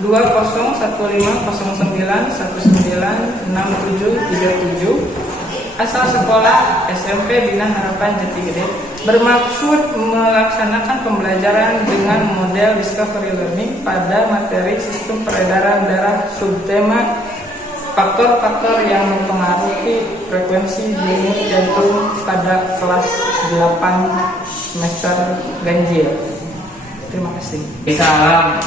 201509196737 asal sekolah SMP Bina Harapan Jatigede bermaksud melaksanakan pembelajaran dengan model discovery learning pada materi sistem peredaran darah subtema faktor-faktor yang mempengaruhi frekuensi denyut jantung pada kelas 8 semester ganjil. Terima kasih. Salam.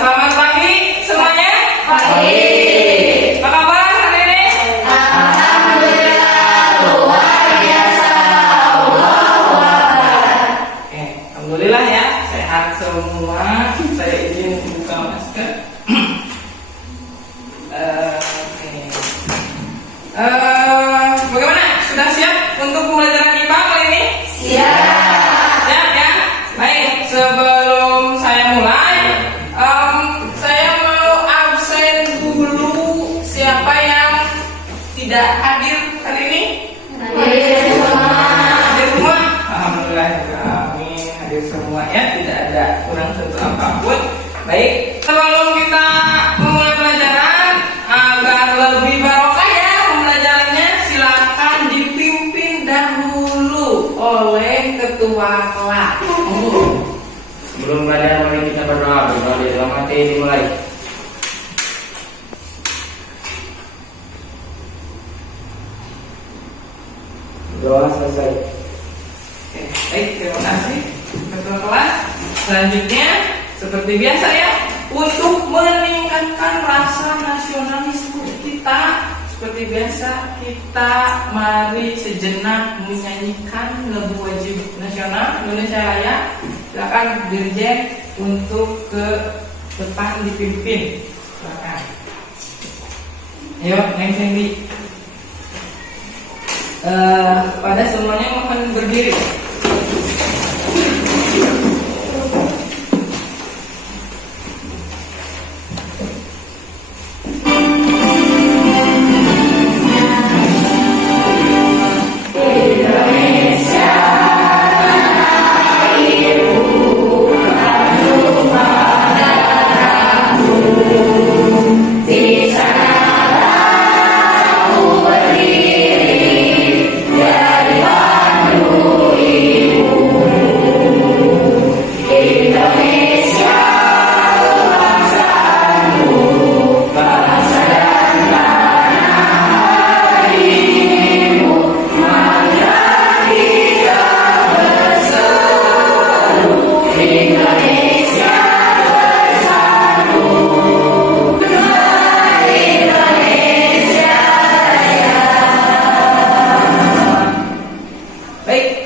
Selamat pagi semuanya. Pagi. Apa kabar hari ini? Alhamdulillah luar biasa. Alhamdulillah ya, sehat semua. Saya izin buka masker. Bagaimana? Sudah siap untuk pembelajaran IPA kali ini? Siap. Siap ya? Baik, sebelum saya mulai, saya mau absen dulu. Siapa yang tidak hadir hari ini? Hadir semua. Hadir semua? Alhamdulillah, amin. Hadir semua ya, tidak ada kurang satu apapun. Baik, sebelum kita memulai pelajaran, agar lebih barokah ya pembelajarannya, silakan dipimpin dahulu oleh ketua kelas. Sebelum belajar mari kita berdoa. Berdoa di dalam hati dimulai. Doa selesai. Oke, baik, terima kasih ketua kelas. Selanjutnya, seperti biasa ya, untuk meningkatkan rasa nasionalisme kita, seperti biasa kita mari sejenak menyanyikan lagu wajib nasional Indonesia Raya. Silakan dirjen untuk ke depan dipimpin. Silakan. Ayo, Neng Cindy. Pada semuanya mohon berdiri.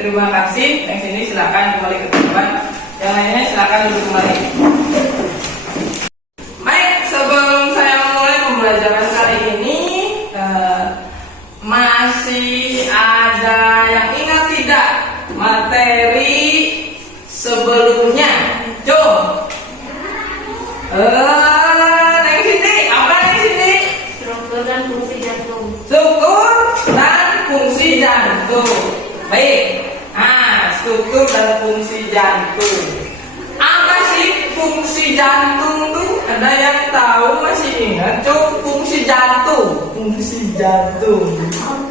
Terima kasih. Yang sini silakan kembali ke tempat. Yang lainnya silakan duduk kembali. Baik, sebelum saya mulai pembelajaran kali ini, masih ada yang ingat tidak materi sebelumnya? Jom. Yang sini apa yang sini? Struktur dan fungsi jantung. Struktur dan fungsi jantung. Baik. Struktur dan fungsi jantung. Apa sih fungsi jantung tuh? Ada yang tahu, masih ingat? Coba fungsi jantung. Fungsi jantung.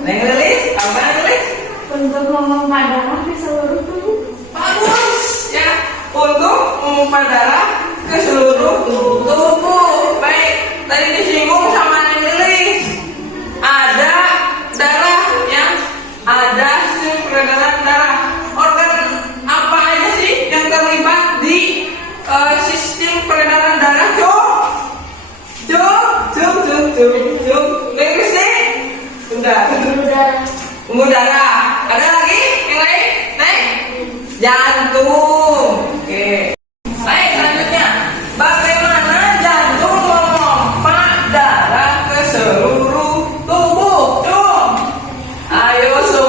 Neng Lilis, apa Neng Lilis? Untuk memompa darah ke seluruh tubuh. Bagus ya. Untuk memompa darah ke seluruh tubuh. Baik. Tadi disinggung sama Neng Lilis. Ada darah ya. Ada sistem peredaran darah. Organ apa aja sih yang terlibat di sistem peredaran darah? Lilis nih. Sudah. Pembuluh darah. Ada lagi yang lain? Nih. Jantung. Oke. Baik, selanjutnya. Bagaimana jantung memompa darah ke seluruh tubuh? Ayo semua.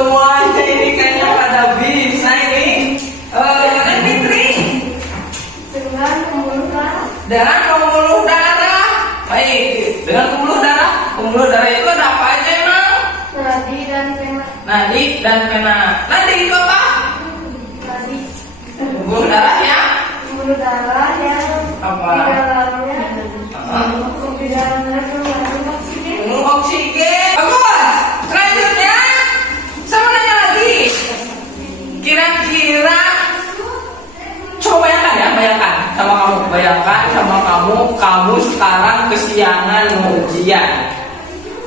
nadi dan pena. Nadi itu apa? Tadi Pembuluh darah ya. pembuluh darah yang Apa? di dalamnya di dalamnya mengandung oksigen. Penuh oksigen. Bagus. Selanjutnya, saya mau nanya lagi. Kira-kira, coba bayangkan ya, bayangkan sama kamu sekarang kesiangan mau ujian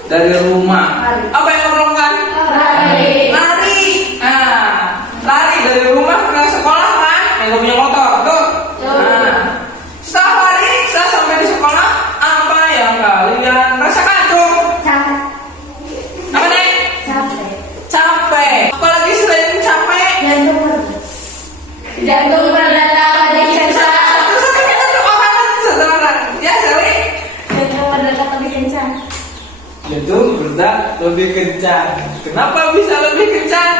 dari rumah. Apa yang kamu lakukan? Lari. Lari. Nah, lari dari rumah ke sekolah kan? Yang gak punya motor, tuh. Nah, setelah lari, setelah sampai di sekolah, apa yang kalian rasakan tuh? Capek. Apa nih? Capek. Capek. Apalagi selain capek, Jantung berdetak lebih kencang. satu-satunya satu orang, saudara. Ya, Sally. Jantung berdetak lebih kencang. Jantung berdetak lebih kencang. Kenapa bisa lebih kencang?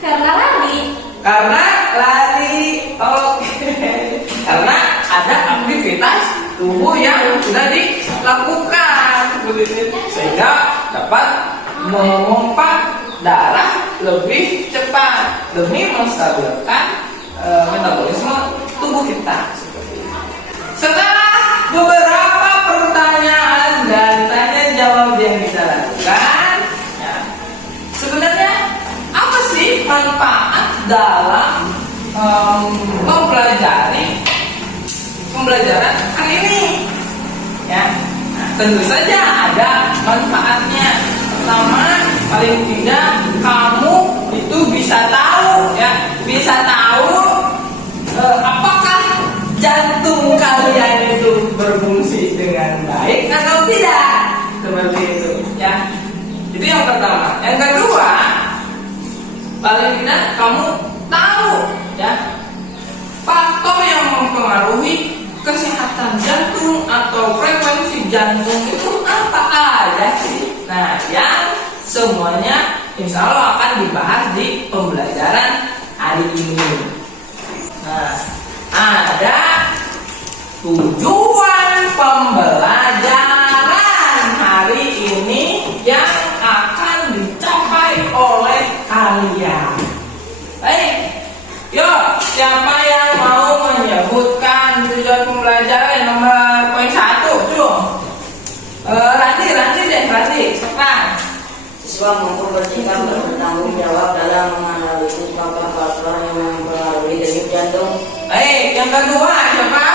Karena lari. Karena lari. Oke. Karena ada aktivitas tubuh yang sudah dilakukan, begitu, sehingga dapat memompa darah lebih cepat demi menstabilkan metabolisme tubuh kita. Seperti itu. Setelah beberapa pertanyaan dan tanya jawab yang kita lakukan, ya, sebenarnya apa sih manfaat dalam pembelajaran kali ini? Ya, nah, tentu saja ada manfaatnya. Pertama, paling tidak kamu itu bisa tahu, ya, apakah jantung kalian itu berfungsi dengan baik atau tidak, seperti itu, ya. Itu yang pertama. Yang kedua, paling tidak kamu tahu, ya, faktor yang mempengaruhi kesehatan jantung atau frekuensi jantung itu apa aja sih? Nah, yang semuanya insya Allah akan dibahas di pembelajaran hari ini. Nah, ada tujuan pembelajaran hari ini yang akan dicapai oleh kalian. Baik, yuk, siapa yang mau menyebutkan tujuan pembelajaran nomor poin 1 tuh? Ranti, sekarang. Siswa mampu bersikap bertanggung jawab dalam menganalisis faktor-faktor yang mempengaruhi denyut jantung. Baik, yang kedua siapa?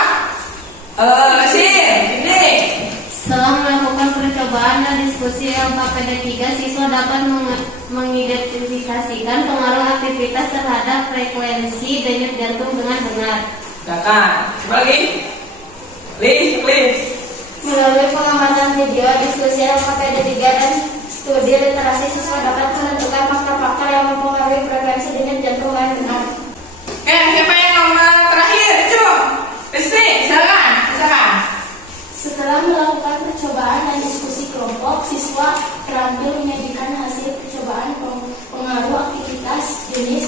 Ini. Setelah melakukan percobaan dan diskusi LKPD 3, siswa dapat mengidentifikasikan pengaruh aktivitas terhadap frekuensi denyut jantung dengan benar. Silakan. Coba lagi. Please. Melalui pengamatan video, diskusi LKPD 3 dan studi literasi, siswa dapat menentukan faktor-faktor yang mempengaruhi frekuensi denyut jantung dengan benar. Siapa yang nomor terakhir? Coba. Risti, silakan. Setelah melakukan percobaan dan diskusi kelompok, siswa terampil menyajikan hasil percobaan pengaruh aktivitas, jenis,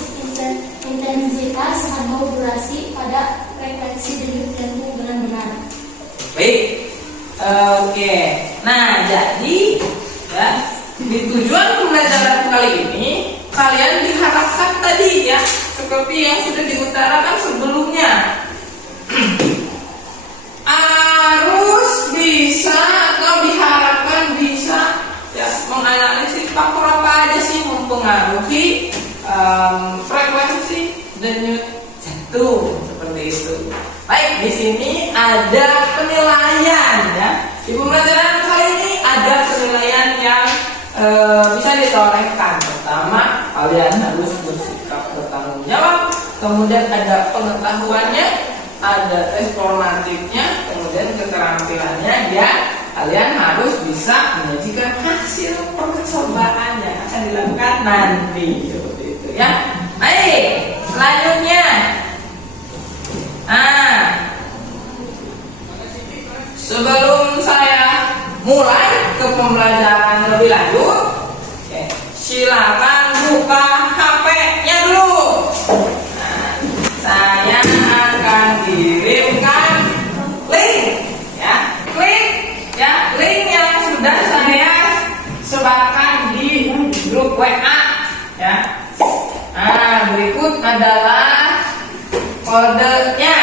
intensitas, atau durasi pada frekuensi denyut jantung dengan benar. Baik. Oke. Nah, jadi ya, di tujuan pembelajaran kali ini kalian diharapkan tadi, ya, seperti yang sudah diutarakan sebelumnya, harus bisa atau diharapkan bisa, ya, menganalisis faktor apa aja sih mempengaruhi frekuensi denyut jantung, seperti itu. Baik, di sini ada penilaian, ya. Di pembelajaran kali ini ada penilaian yang bisa ditorehkan. Pertama, kalian harus bersikap bertanggung jawab. Kemudian ada pengetahuannya, ada tes formatifnya, kemudian keterampilannya, ya. Kalian harus bisa menyajikan hasil percobaan yang akan dilakukan nanti, seperti itu, ya. Baik, selanjutnya. Sebelum saya mulai ke pembelajaran lebih lanjut, silakan buka HP-nya dulu. Nah, saya akan kirimkan link, ya, link yang sudah saya sebarkan di grup WA, kodenya,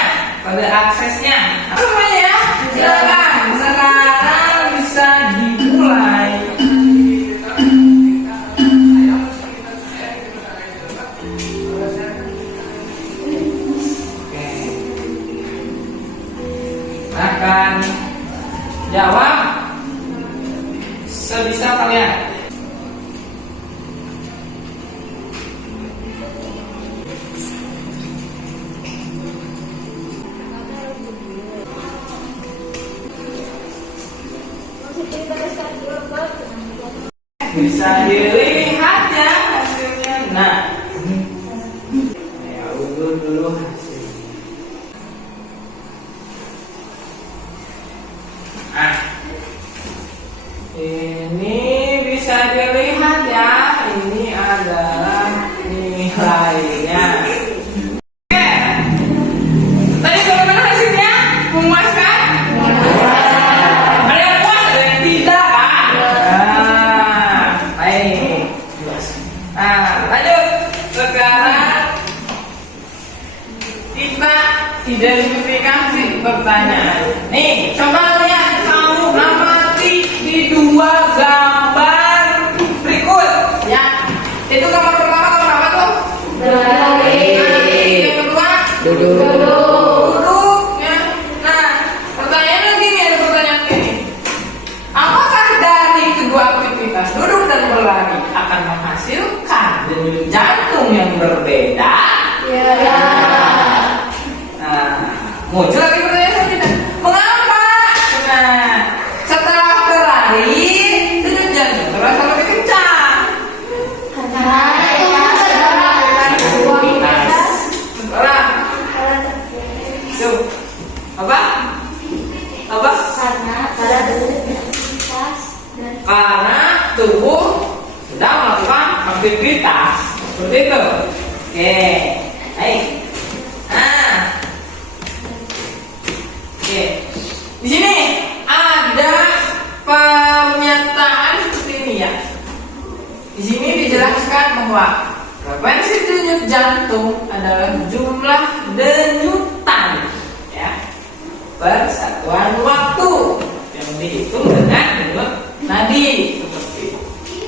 kode aksesnya. Apa namanya ya? Silakan. Sekarang bisa dimulai. Oke. Akan jawab sebisa kalian. Bisa dilihat ya hasilnya. Nah, saya undur dulu hasilnya. Nah, ini bisa dilihat ya. Ini adalah nilainya. Oke, tadi bagaimana hasilnya? Memuaskan? Ada yang puas, ada yang tidak kan? Baik. Nah, lanjut. Sekarang kita identifikasi pertanyaan. Nih, coba lihat kamu amati di dua gambar berikut ya. Itu gambar pertama gambar apa tuh? Yang kedua duduk ya. Nah, pertanyaannya gini, ada pertanyaan gini. Apakah dari kedua aktivitas duduk dan berlari akan menghasilkan denyut jantung yang berbeda? Ya. Nah, muncul lagi pertanyaan selanjutnya. Mengapa? Nah, setelah berlari denyut jantung terasa lebih kencang. Setelah apa? Apa? Karena tubuh sedang melakukan aktivitas seperti itu. Oke, baik. Nah, oke. Di sini ada pernyataan seperti ini ya. Di sini dijelaskan bahwa frekuensi denyut jantung adalah jumlah denyutan ya per satuan waktu yang dihitung dengan denyut nadi seperti itu.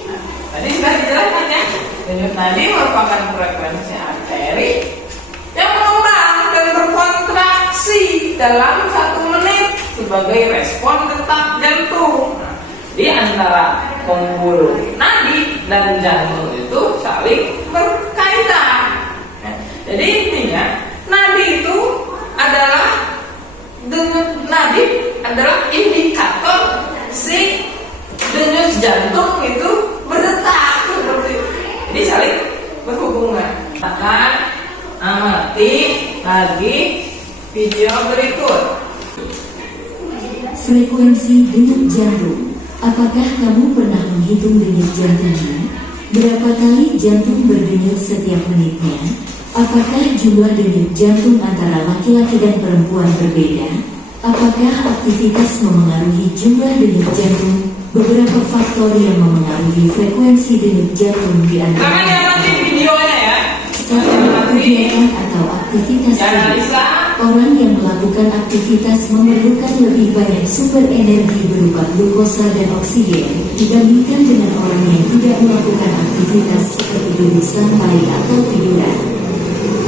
Nah, tadi sudah dijelaskan ya, denyut nadi merupakan frekuensi arteri yang mengembang dan berkontraksi dalam 1 menit sebagai respon detak jantung. Nah, di antara pembuluh nadi dan jantung itu saling berkaitan. Nah, jadi intinya nadi itu adalah nadi adalah indikator si denyut jantung itu berdetak seperti itu. Jadi saling berhubungan. Akan amati lagi video berikut. Frekuensi denyut jantung. Apakah kamu pernah menghitung denyut jantungmu? Berapa kali jantung berdenyut setiap menitnya? Apakah jumlah denyut jantung antara laki-laki dan perempuan berbeda? Apakah aktivitas memengaruhi jumlah denyut jantung? Beberapa faktor yang memengaruhi frekuensi denyut jantung di Akan antara diamati videonya ya. satu kegiatan atau aktivitas fisik. Orang yang melakukan aktivitas memerlukan lebih banyak sumber energi berupa glukosa dan oksigen dibandingkan dengan orang yang tidak melakukan aktivitas seperti duduk santai atau tiduran.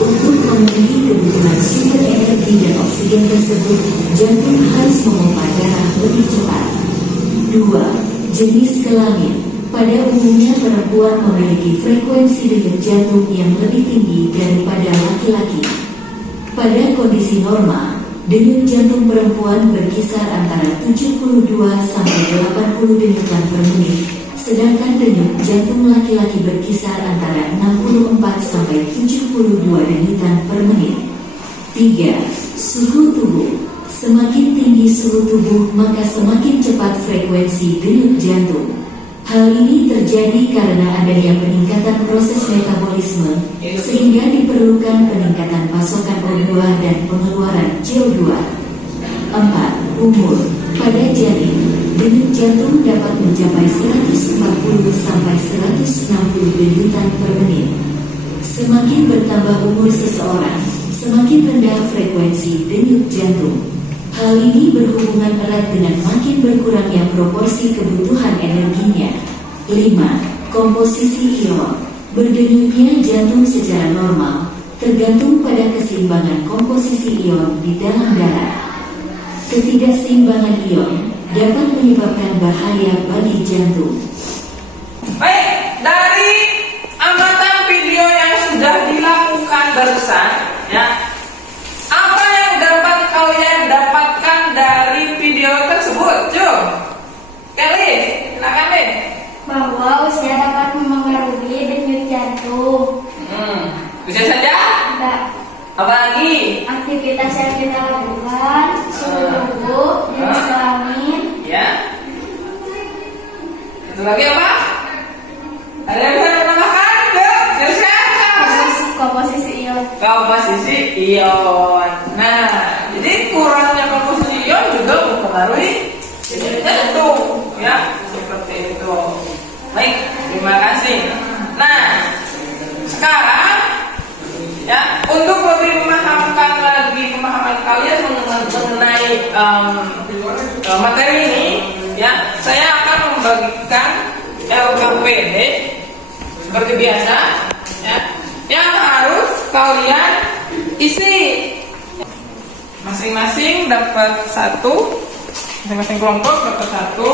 Untuk memenuhi kebutuhan sumber energi dan oksigen tersebut, jantung harus memompa darah lebih cepat. 2. Jenis kelamin. Pada umumnya perempuan memiliki frekuensi denyut jantung yang lebih tinggi daripada laki-laki. Pada kondisi normal, denyut jantung perempuan berkisar antara 72 sampai 80 denyutan per menit, sedangkan denyut jantung laki-laki berkisar antara 64 sampai 72 denyutan per menit. 3. Suhu tubuh. Semakin tinggi suhu tubuh, maka semakin cepat frekuensi denyut jantung. Hal ini terjadi karena adanya peningkatan proses metabolisme, sehingga diperlukan peningkatan pasokan O2 dan pengeluaran CO2. 4. Umur. Pada janin, denyut jantung dapat mencapai 140 sampai 160 denyutan per menit. Semakin bertambah umur seseorang, semakin rendah frekuensi denyut jantung. Hal ini berhubungan erat dengan makin berkurangnya proporsi kebutuhan energinya. 5. Komposisi ion. Berdenyutnya jantung secara normal tergantung pada keseimbangan komposisi ion di dalam darah. Ketidakseimbangan ion dapat menyebabkan bahaya bagi jantung. Baik, dari amatan video yang sudah dilakukan barusan, ya, apa yang dapat kalian dapatkan dari video tersebut? Jom, Kelly, silakan deh. Bahwa usia dapat mempengaruhi denyut jantung. Bisa saja. Enggak. Apa lagi? Aktivitas yang kita lakukan, suhu tubuh, jenis kelamin, Ya. Itu lagi apa? Ada yang bisa menambahkan? Yuk, silakan. komposisi ion. Komposisi ion. Nah, jadi kurangnya komposisi ion juga mempengaruhi denyut jantung, ya, seperti itu. Baik, terima kasih. Nah, sekarang, ya, untuk lebih memahamkan lagi pemahaman kalian mengenai materi ini, ya, saya akan membagikan LKPD seperti biasa, ya, yang harus kalian isi. Masing-masing dapat satu, masing-masing kelompok dapat satu.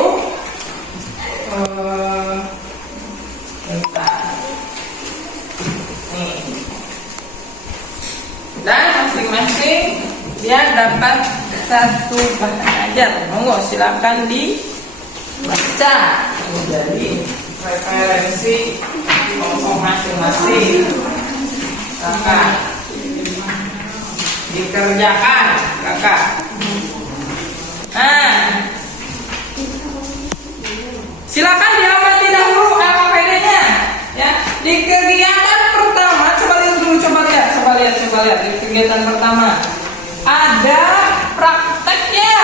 Bentar. Nih. Dan masing-masing dia dapat satu bahan ajar. Monggo silakan dibaca. Ini dari referensi kelompok masing-masing. Kakak dikerjakan, kakak. Nah, silakan diamati dahulu LKPD-nya, ya. Di kegiatan pertama, coba lihat dulu, coba lihat. Di kegiatan pertama ada prakteknya.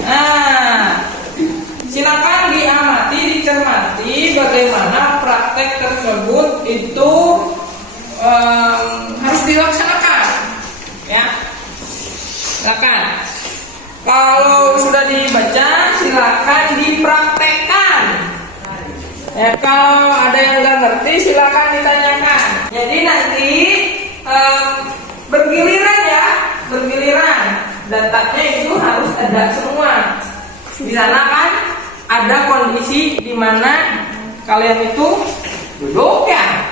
Nah, silakan diamati, dicermati bagaimana praktek tersebut itu harus dilaksanakan, ya. Silakan. Kalau sudah dibaca, silakan dipraktekkan. Ya, kalau ada yang nggak ngerti, silakan ditanyakan. Jadi nanti bergiliran. Datanya itu harus ada semua. Di sana kan ada kondisi di mana kalian itu duduk, ya,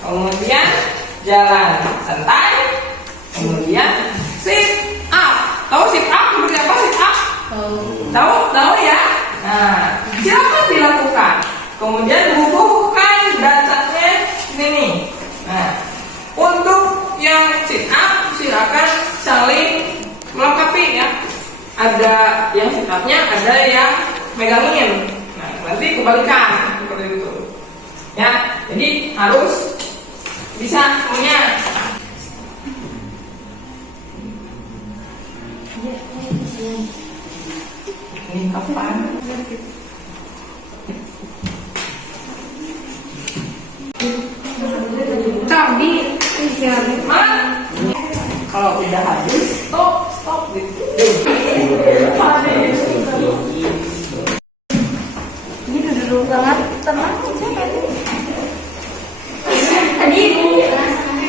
kemudian jalan santai, kemudian sit up. Tahu sit up seperti apa sit up? Tahu ya? Nah, silakan dilakukan. Kemudian bubuhkan datanya ini. Nah, untuk yang sit up silakan saling melengkapi, ya. Ada yang sit up-nya, ada yang megangin. Nah, nanti kebalikan seperti itu. Ya, jadi harus bisa punya. Ini kapan? Tapi kalau udah habis, stop gitu. Ini duduk banget, tenang aja tadi. Tadi yang sekarang,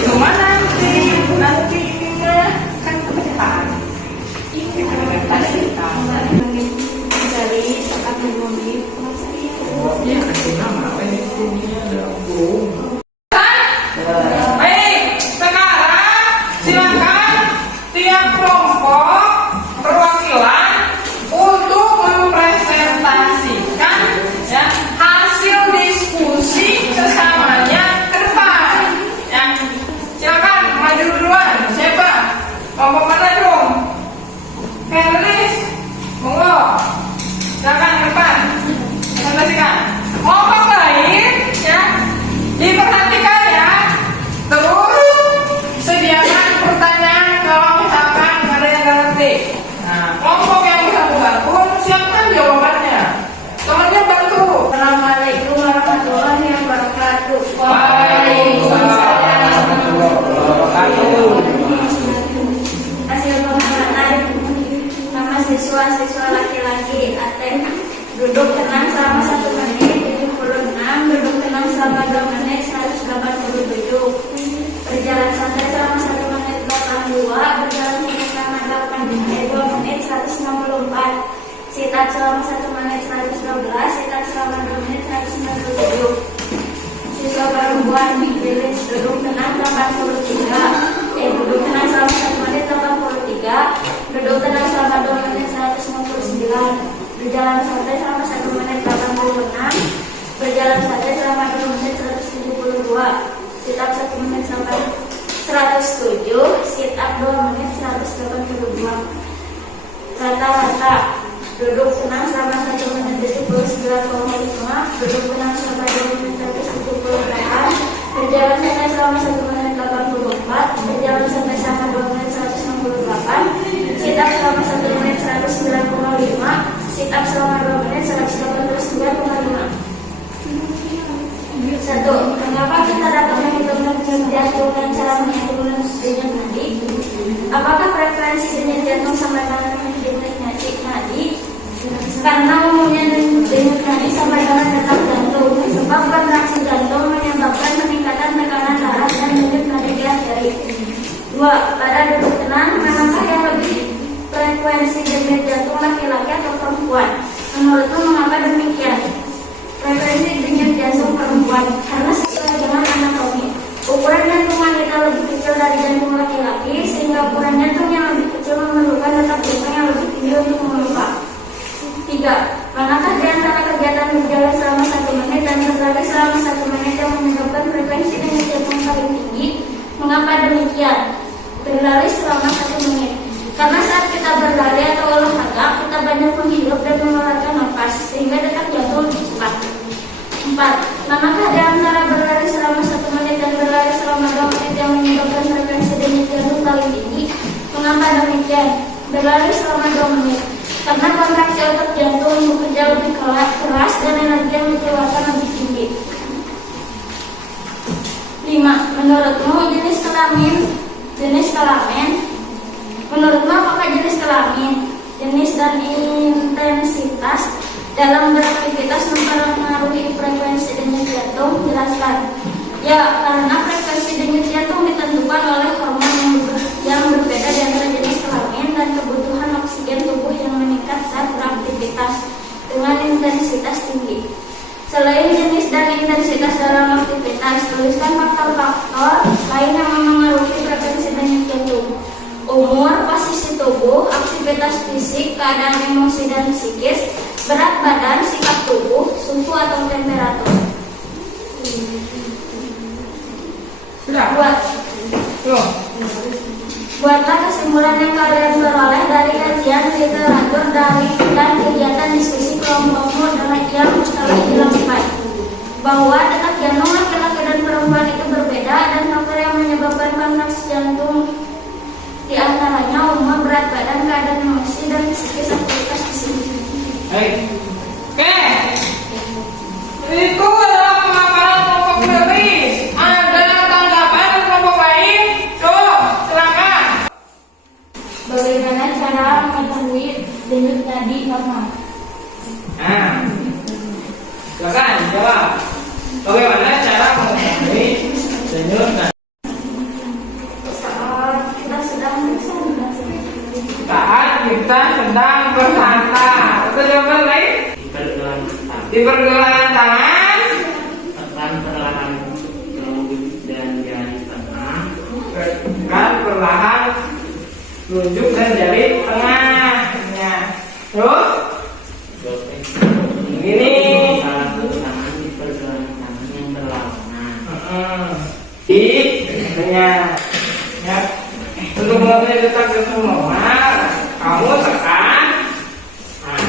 Cuma nanti ininya kan ke depan. Ini ke depan. Kelompok mana dong? Nulis. Monggo. Silakan ke depan. Presentasikan. Kelompok lain ya. Diperhatikan ya. Terus sediakan pertanyaan kalau misalkan ada yang nggak ngerti. Nah, kelompok yang bersangkutan pun siapkan jawabannya. Temannya bantu. Assalamualaikum warahmatullahi wabarakatuh. Waalaikumsalam warahmatullahi wabarakatuh. Hasil pengamatan nama siswa laki-laki Aten. Duduk tenang selama 1 menit 76. Duduk tenang selama 2 menit 187. Berjalan santai selama 1 menit 82. Berjalan santai selama 2 menit 164. Sit up selama 1 menit 112. Sit up selama 2 menit 197. Siswa perempuan dipilih duduk tenang 83. Duduk tenang selama 1 menit 83. Duduk tenang selama 2 menit 159. Berjalan santai selama 1 menit 86. Berjalan santai selama 2 menit 172. Sit up 1 menit sampai 107. Sit up 2 menit 182. Rata-rata duduk tenang selama 1 menit 79,5. Duduk tenang selama 2 menit 178. Berjalan santai selama 1 menit 84. Berjalan santai selama 2 menit 168. Sit up selama 1 menit 109,5. Sit up selama 2 menit 189,5. 1. Mengapa kita dapat menghitung jantung dan cara menghitung denyut nadi? Apakah frekuensi denyut jantung sama dengan denyut nadi? Karena umumnya denyut nadi sama dengan detak jantung. Sebab kontraksi jantung menyebabkan peningkatan tekanan darah dan denyut nadi di arteri. 2. Pada duduk tenang, manakah yang lebih frekuensi denyut jantung laki-laki atau perempuan? Menurutmu mengapa demikian? Frekuensi denyut jantung perempuan karena sesuai dengan anatomi. Ukuran jantung wanita lebih kecil dari jantung laki-laki, sehingga ukuran jantung yang lebih kecil memerlukan detak jantung yang lebih tinggi untuk memompa. 3. Manakah di antara kegiatan berjalan selama 1 menit dan berlari selama 1 menit yang menyebabkan frekuensi denyut jantung paling tinggi? Mengapa demikian? Berlari selama 1 menit. Karena saat kita berlari atau olahraga, kita banyak menghirup dan mengeluarkan nafas, sehingga detak jantung lebih cepat. 4. Manakah di antara berlari selama 1 menit dan berlari selama 2 menit yang menyebabkan frekuensi denyut jantung paling tinggi? Mengapa demikian? Berlari selama 2 menit. Karena kontraksi otot jantung bekerja lebih keras dan energi yang dikeluarkan lebih tinggi. 5. Menurutmu jenis kelamin? Menurutmu apakah jenis kelamin, jenis dan intensitas dalam beraktivitas mempengaruhi frekuensi denyut jantung? Jelaskan. Ya, karena frekuensi denyut jantung ditentukan oleh hormon yang berbeda di antara jenis kelamin dan kebutuhan oksigen tubuh yang meningkat saat beraktivitas dengan intensitas tinggi. Selain jenis dan intensitas dalam aktivitas, tuliskan faktor-faktor lain yang mempengaruhi frekuensi denyut jantung. Umur, posisi tubuh, aktivitas fisik, keadaan emosi dan psikis, berat badan, sikap tubuh, suhu atau temperatur. Sudah. Buatlah kesimpulan yang kalian peroleh dari kajian literatur dan kegiatan diskusi kelompokmu yang telah dilakukan. Bahwa detak jantung laki-laki dan perempuan itu berbeda dan faktor yang menyebabkan kontraksi jantung di antaranya umur, berat badan, keadaan emosi dan psikis, aktivitas fisik. Oke. Itu adalah pemaparan kelompok tulis. Ada tanggapan dari kelompok lain? Tuh, silakan. Bagaimana cara mengetahui denyut nadi normal? Nah, silakan jawab. Bagaimana cara mengetahui denyut nadi? Saat kita sedang bersantai. Atau jawaban lain? Di pergelangan tangan. Tekan perlahan telunjuk dan jari tengah. Tekan perlahan telunjuk dan jari tengahnya. Terus ini tangan di pergelangan tangan yang berlawanan. di tengah. Ya. Tunduk mulai detak jantung normal, kamu tekan. Nah,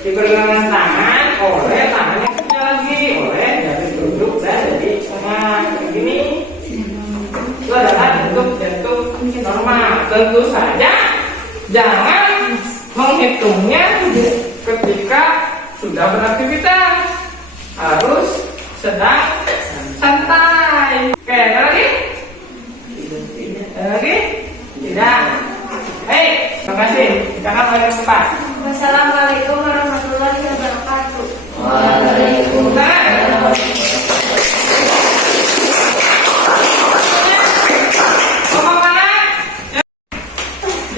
di pergelangan tangan, oleh tangannya kerja lagi, oleh dari duduk dan jadi sama begini. Itu adalah bentuk jantung normal. Tentu saja jangan menghitungnya ketika sudah beraktivitas, harus sedang santai. Oke, ada lagi? Ada lagi? Tidak. Hei, terima kasih. Jangan oleh tempat. Wassalamualaikum warahmatullahi wabarakatuh. Waalaikumsalam. Mau mana?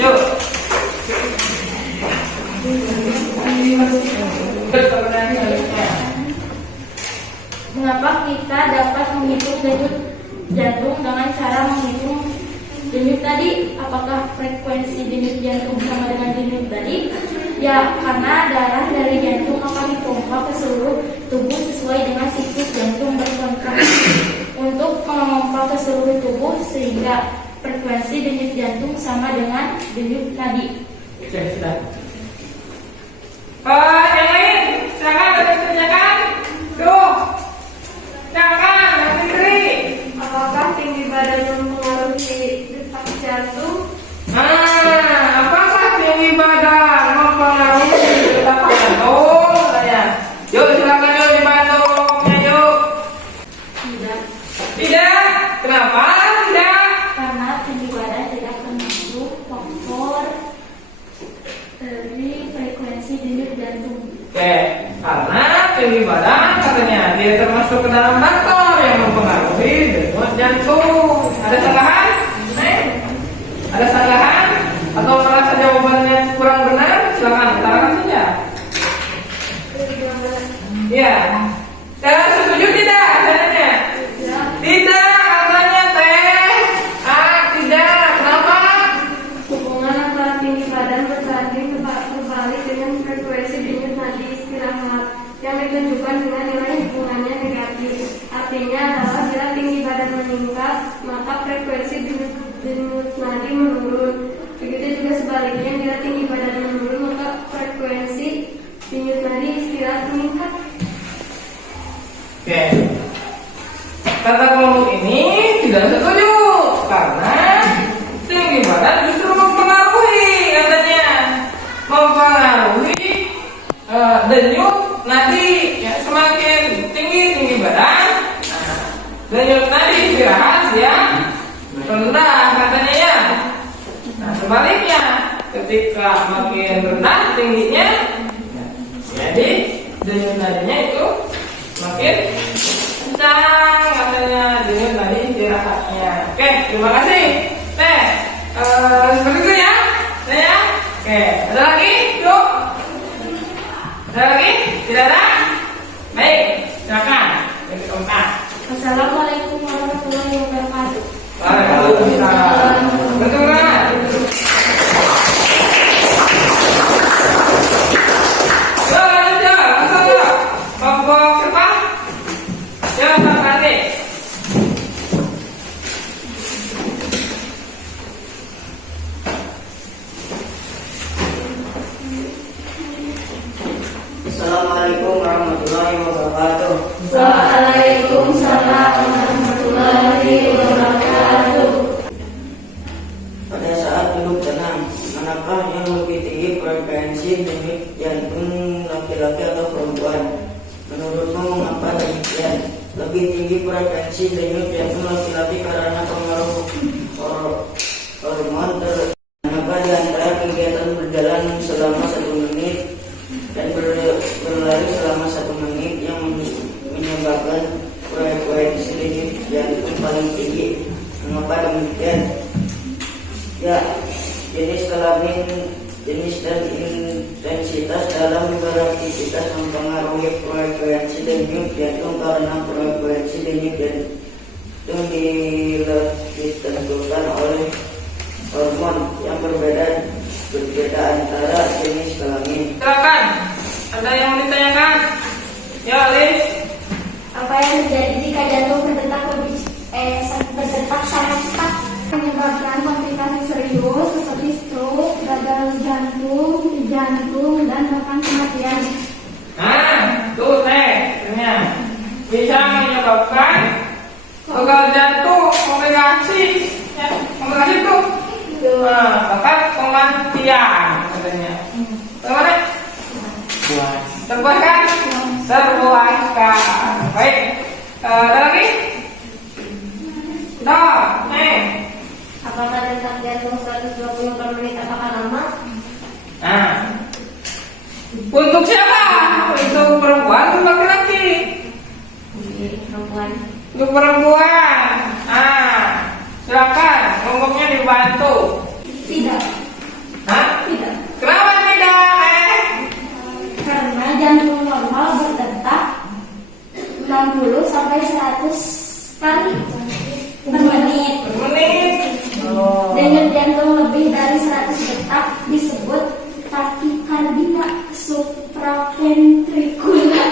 Yuk. Mengapa kita dapat menghitung denyut jantung dengan cara menghitung denyut tadi? Apakah frekuensi denyut jantung sama dengan denyut tadi? Ya, karena darah dari jantung akan dipompa ke seluruh tubuh sesuai dengan siklus jantung berkontraksi untuk memompa ke seluruh tubuh sehingga frekuensi denyut jantung sama dengan denyut nadi. Oke, sudah. Yang lain, silakan ada yang dikerjakan. Tuh, silakan, yang sendiri. Apakah tinggi badan mempengaruhi detak jantung? Apakah tinggi badan mempengaruhi detak jantung? Saya. Yuk, silakan yuk dibantu. Yuk. Tidak, Tidak. Kenapa? Tidak. karena tinggi badan tidak termasuk faktor dari frekuensi denyut jantung. Oke, karena tinggi badan katanya dia termasuk ke dalam faktor yang mempengaruhi denyut jantung. Ada sanggahan? Ada sanggahan? Atau merasa jawabannya kurang benar? Silakan utarakan saja. Iya. Saya setuju tidak? Katanya. Tidak, katanya teh. Tidak. Kenapa? Hubungan antara tinggi badan bersanding terbalik dengan frekuensi denyut nadi istirahat yang ditunjukkan dengan nilai hubungannya negatif. Artinya adalah bila tinggi badan meningkat, maka frekuensi denyut nadi menurun. Begitu juga sebaliknya, bila tinggi badan menurun, maka frekuensi denyut nadi istirahat meningkat. Oke. Kata kelompok ini tidak setuju karena tinggi badan justru mempengaruhi katanya, mempengaruhi denyut nadi. Ya, semakin tinggi badan, denyut nadi istirahat ya rendah katanya ya. Nah sebaliknya ketika makin rendah tingginya, jadi denyut nadinya itu makin kencang katanya denyut nadi istirahatnya. Oke, terima kasih. Teh, seperti itu ya. Teh ya. Oke, ada lagi? Yuk. Ada lagi? Tidak ada? Baik, silakan. Yang keempat. Assalamualaikum warahmatullahi wabarakatuh. Waalaikumsalam. Betul kan? Yo, lanjut ya, langsung ya. Kelompok siapa? Ya, Pak Andi. Assalamualaikum warahmatullahi wabarakatuh. Waalaikumsalam warahmatullahi wabarakatuh. Pada saat duduk tenang, manakah yang lebih tinggi frekuensi denyut jantung laki-laki atau perempuan? Menurutmu mengapa demikian? Lebih tinggi frekuensi denyut jantung laki-laki karena pengaruh hormon Kenapa di antara kegiatan berjalan selama 1 menit dan berlari selama 1 menit yang menyebabkan frekuensi denyut jantung paling tinggi? Mengapa demikian? Ya, jenis kelamin, jenis dan intensitas dalam beraktivitas mempengaruhi frekuensi denyut jantung karena frekuensi denyut jantung ditentukan oleh hormon yang berbeda antara jenis kelamin. Silakan. Ada yang mau ditanyakan? Ya, Alis. Apa yang terjadi jika jantung berdetak sangat cepat, menyebabkan komplikasi serius tempat kematian katanya. Bagaimana? Terpuaskan? Terpuaskan. Baik. Ada lagi? Apakah detak jantung 120 per menit apakah lama? Nah, untuk siapa? Untuk perempuan atau laki-laki? Perempuan. Untuk perempuan. Silakan, ngomongnya dibantu. Tidak. Hah? Tidak. Kenapa tidak? Karena jantung normal berdetak 60 sampai 100 kali per menit. Per menit. Dengan jantung lebih dari 100 detak disebut takikardia supraventrikular.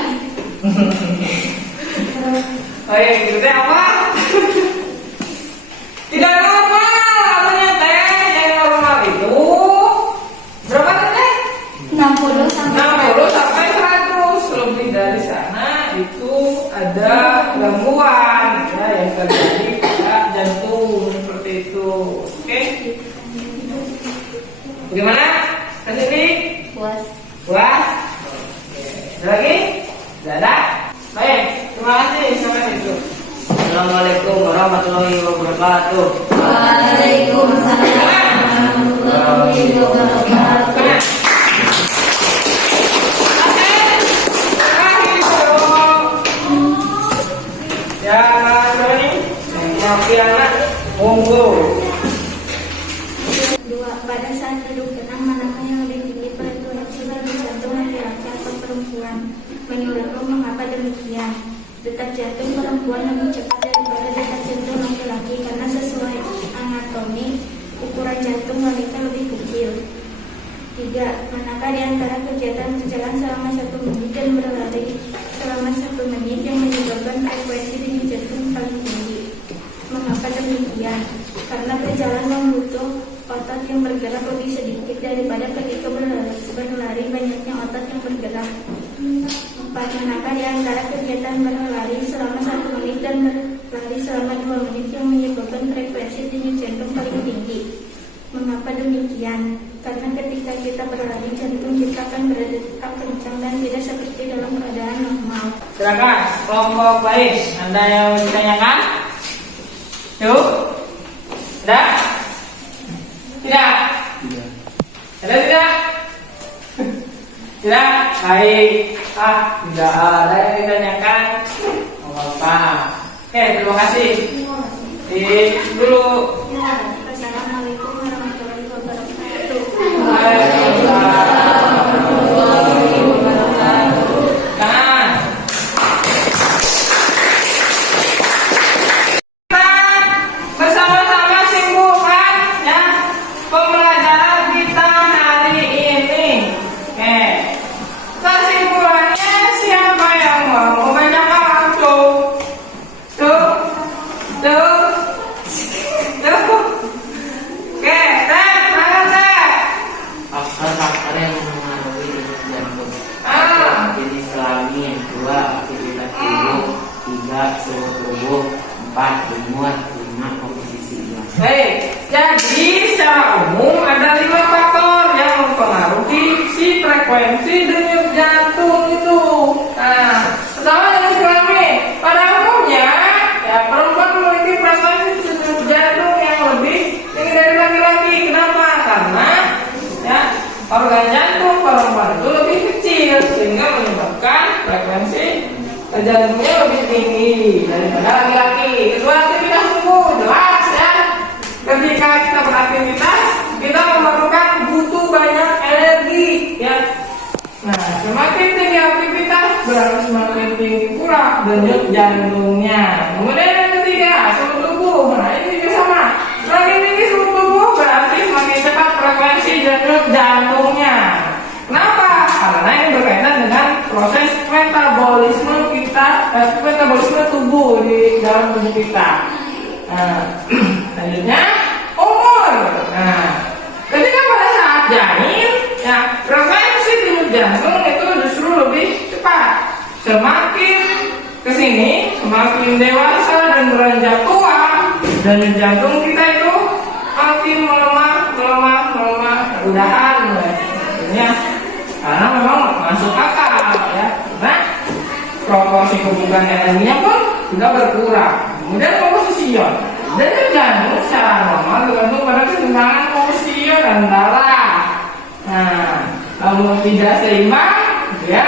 Baik, itu apa? Tidak normal katanya teh. Yang normal itu berapa teh? 60 sampai 60 sampai 100. Lebih dari sana itu ada gangguan ya, yang terjadi pada jantung seperti itu. Oke? Bagaimana? Sendiri? puas. Puas? Ada lagi? Tidak ada? Baik, terima kasih sampai situ. Assalamualaikum warahmatullahi wabarakatuh. Waalaikumsalam warahmatullahi wabarakatuh. Ya, berapa nih? Yang anak, monggo. Dua, pada saat duduk tenang manakah yang lebih tinggi frekuensi bagi jantung laki-laki atau perempuan? Menurutmu mengapa demikian? Detak jantung perempuan lebih cepat daripada detak jantung laki-laki karena sesuai anatomi ukuran jantung wanita lebih kecil. 3. Manakah di antara kegiatan berjalan selama 1 menit dan berlari selama 1 menit yang menyebabkan frekuensi denyut jantung paling tinggi? Mengapa demikian? Karena berjalan membutuh otot yang bergerak lebih sedikit daripada ketika berlari banyaknya otot yang bergerak. 4. Manakah di antara kegiatan berlari selama 1 menit dan berlari selama 2 menit yang menyebabkan frekuensi denyut jantung paling tinggi? Mengapa demikian? Karena ketika kita berlari jantung kita akan berdetak kencang dan tidak seperti dalam keadaan normal. Silakan, kelompok baik. Anda yang ditanyakan? Yuk. Ada? Tidak? Ada tidak? Tidak? Baik. Tidak ada yang ditanyakan. Apa? Oke, terima kasih. Dulu. Assalamualaikum warahmatullahi wabarakatuh. Tangan. Kita bersama-sama simpulkan ya pembelajaran kita hari ini. Oke. Kesimpulannya siapa yang mau banyak langsung? Tuh. Oke, tangan Teh. Faktor-faktor yang mempengaruhi denyut jantung. Jenis kelamin, 2 aktivitas tubuh, 3 suhu tubuh, 4 umur, 5 komposisi tulang. Baik, jadi secara umum ada 5 faktor yang mempengaruhi si frekuensi denyut jantung itu. Nah, pertama jenis kelamin. Pada umumnya, ya perempuan memiliki frekuensi denyut jantung yang lebih tinggi dari laki-laki. Kenapa? Karena ya organ jantung perempuan itu lebih kecil sehingga menyebabkan frekuensi jantungnya lebih tinggi daripada laki-laki. Kedua, aktivitas tubuh jelas ya. Ketika kita beraktivitas, kita memerlukan butuh banyak energi ya. Nah, semakin tinggi aktivitas berarti semakin tinggi pula denyut jantungnya. Kemudian yang ketiga, suhu tubuh. Nah, ini juga sama. Semakin tinggi suhu tubuh berarti semakin cepat frekuensi denyut jantungnya. Kenapa? Karena ini berkaitan dengan proses metabolisme kita, metabolisme tubuh di dalam tubuh kita. Nah, selanjutnya umur. Nah, ketika pada saat janin, ya frekuensi denyut jantung itu justru lebih cepat. Semakin kesini, semakin dewasa dan beranjak tua, denyut jantung kita itu makin melemah dan energinya pun juga berkurang. Kemudian komposisi ion. Denyut jantung secara normal tergantung pada keseimbangan komposisi ion dan darah. Nah, kalau tidak seimbang, ya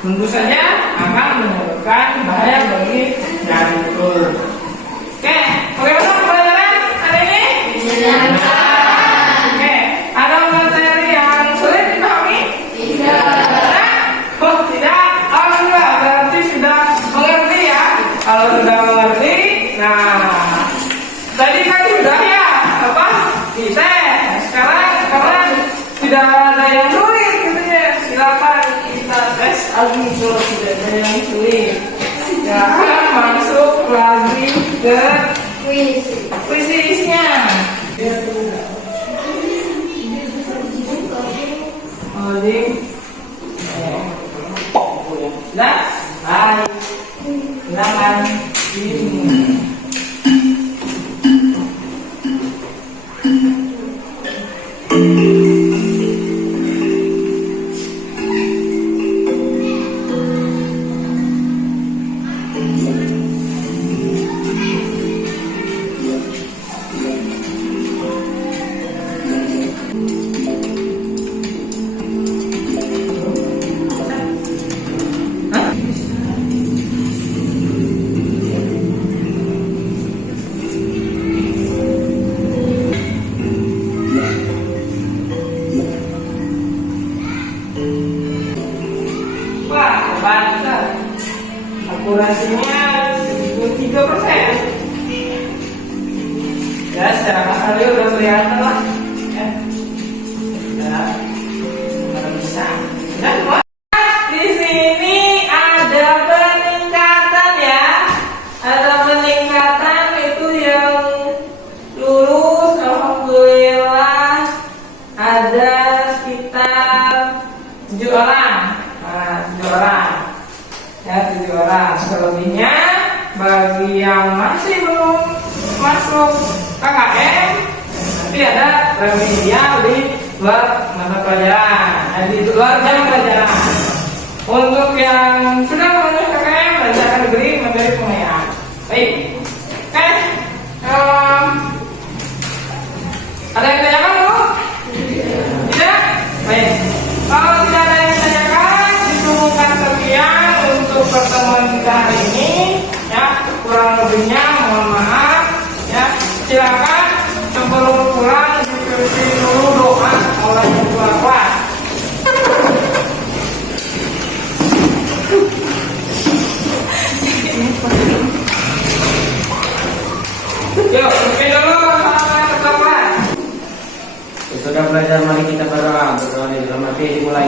tentu saja akan menyebabkan bahaya bagi jantung. Oke, bagaimana pelajaran hari ini? Oke, ada materi yang sulit dipahami? Oh tidak, alhamdulillah berarti sudah mengerti ya. Kalau sudah mengerti, nah tadi kan sudah ya apa? Dites. Sekarang tidak ada yang sulit gitu ya. Silakan kita tes lagi kalau tidak ada yang sulit. Ya masuk lagi ke kuisisnya. Oh, di nah, hai, silakan. Wah, banget. Akurasinya 73%. Ya, secara kasar udah kelihatan lah. Ya, udah bisa. Dan di sini ada peningkatan ya. Ada peningkatan itu yang lulus, alhamdulillah ada sekitar 7 orang. Nah, 7 orang. Ya, 7 orang. Selebihnya bagi yang masih belum masuk KKM, nanti ada remedial di luar mata pelajaran, di luar jam pelajaran. Untuk yang sudah masuk KKM, nanti akan diberi materi pengayaan. Baik. Oke. Ada yang tanyakan dulu? Tidak? Baik. Kalau tidak ada yang tanyakan, dicukupkan sekian untuk pertemuan kita hari ini. Ya, kurang lebihnya mohon maaf. Ya, silakan sebelum pulang diikuti dulu doa oleh ketua kelas. Yuk, oke dulu sama ketua kelas. Sudah belajar, mari kita berdoa. Berdoa di dalam hati dimulai.